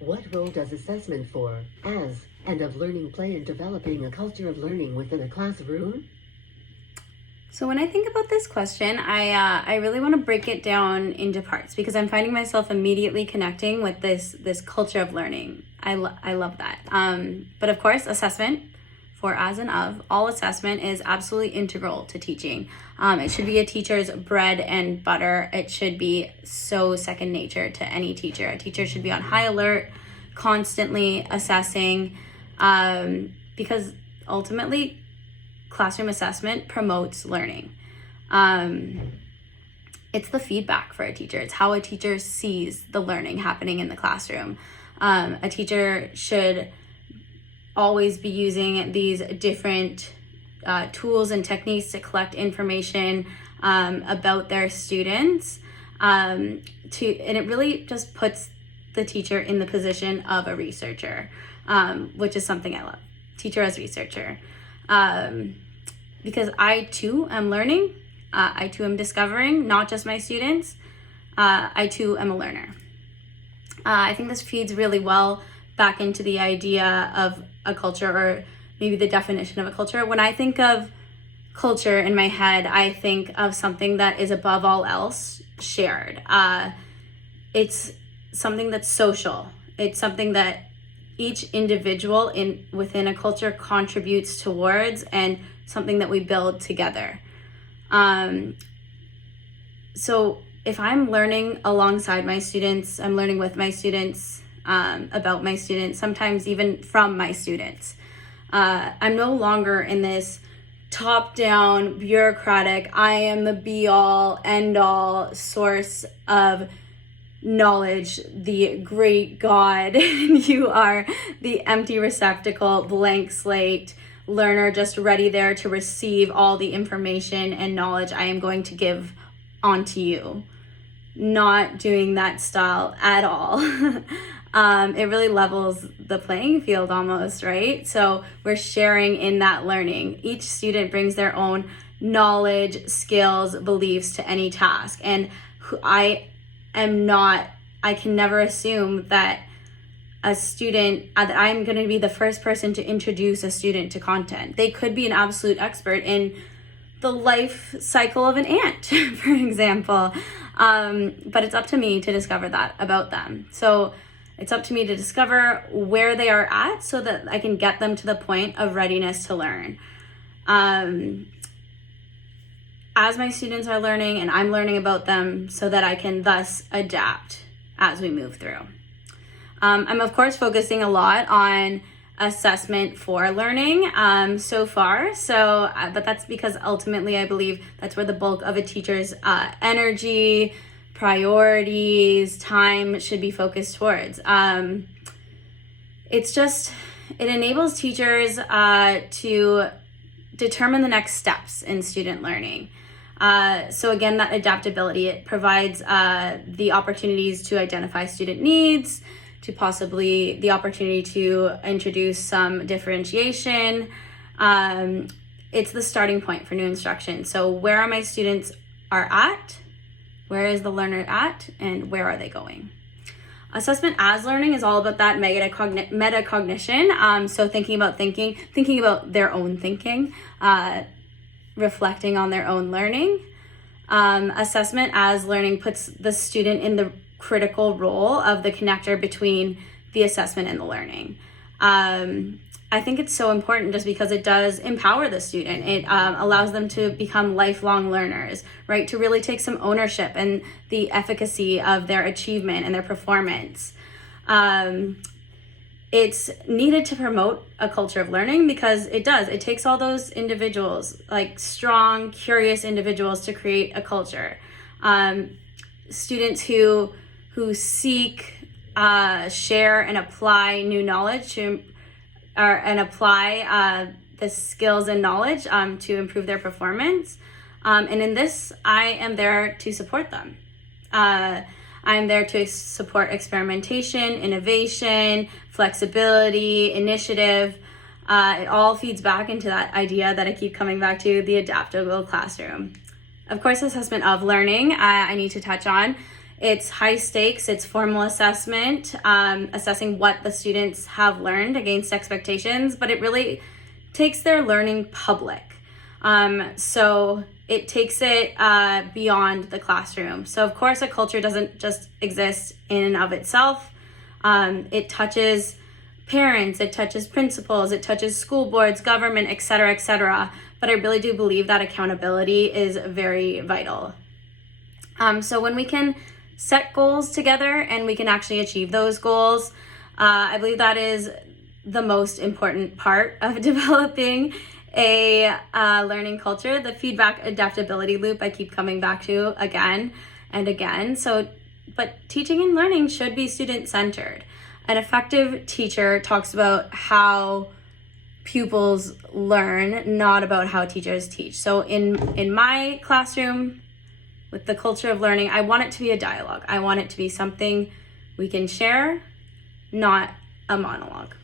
What role does assessment for, as, and of learning play in developing a culture of learning within a classroom? So when I think about this question, I really want to break it down into parts because I'm finding myself immediately connecting with this culture of learning. I love that. But of course, assessment for as and of, all assessment is absolutely integral to teaching. It should be a teacher's bread and butter. It should be so second nature to any teacher. A teacher should be on high alert, constantly assessing, because ultimately, classroom assessment promotes learning. It's the feedback for a teacher. It's how a teacher sees the learning happening in the classroom. A teacher should always be using these different tools and techniques to collect information about their students. And it really just puts the teacher in the position of a researcher, which is something I love. Teacher as researcher. Because I too am learning, I too am discovering, not just my students, I too am a learner. I think this feeds really well back into the idea of a culture, or maybe the definition of a culture. When I think of culture in my head, I think of something that is above all else shared. It's something that's social. It's something that each individual within a culture contributes towards, and something that we build together. So if I'm learning alongside my students, I'm learning with my students, about my students, sometimes even from my students. I'm no longer in this top-down, bureaucratic, I am the be-all, end-all source of knowledge, the great God, and you are the empty receptacle, blank slate learner just ready there to receive all the information and knowledge I am going to give onto you. Not doing that style at all. It really levels the playing field almost, right? So we're sharing in that learning. Each student brings their own knowledge, skills, beliefs to any task. And I can never assume that a student, that I'm going to be the first person to introduce a student to content. They could be an absolute expert in the life cycle of an ant, for example. But it's up to me to discover that about them. So it's up to me to discover where they are at so that I can get them to the point of readiness to learn. As my students are learning, and I'm learning about them so that I can thus adapt as we move through. I'm of course focusing a lot on assessment for learning so far. But that's because ultimately I believe that's where the bulk of a teacher's energy, priorities, time should be focused towards. It enables teachers to determine the next steps in student learning. So again, that adaptability, it provides the opportunities to identify student needs, to possibly the opportunity to introduce some differentiation. It's the starting point for new instruction. So where are my students are at? Where is the learner at? And where are they going? Assessment as learning is all about that metacognition. So thinking about their own thinking, reflecting on their own learning. Assessment as learning puts the student in the critical role of the connector between the assessment and the learning. I think it's so important just because it does empower the student. It allows them to become lifelong learners, right? To really take some ownership and the efficacy of their achievement and their performance. It's needed to promote a culture of learning because it takes all those individuals, like strong, curious individuals, to create a culture. Students who seek, share, and apply new knowledge and apply the skills and knowledge to improve their performance. And in this, I am there to support them. I'm there to support experimentation, innovation, flexibility, initiative. It all feeds back into that idea that I keep coming back to, the adaptable classroom. Of course, assessment of learning, I need to touch on. It's high stakes, it's formal assessment, assessing what the students have learned against expectations, but it really takes their learning public. So it takes it beyond the classroom. So of course, a culture doesn't just exist in and of itself. It touches parents, it touches principals, it touches school boards, government, et cetera, but I really do believe that accountability is very vital. So when we can set goals together and we can actually achieve those goals, I believe that is the most important part of developing a learning culture. The feedback adaptability loop I keep coming back to again and again. But teaching and learning should be student-centered. An effective teacher talks about how pupils learn, not about how teachers teach. So in my classroom, with the culture of learning, I want it to be a dialogue. I want it to be something we can share, not a monologue.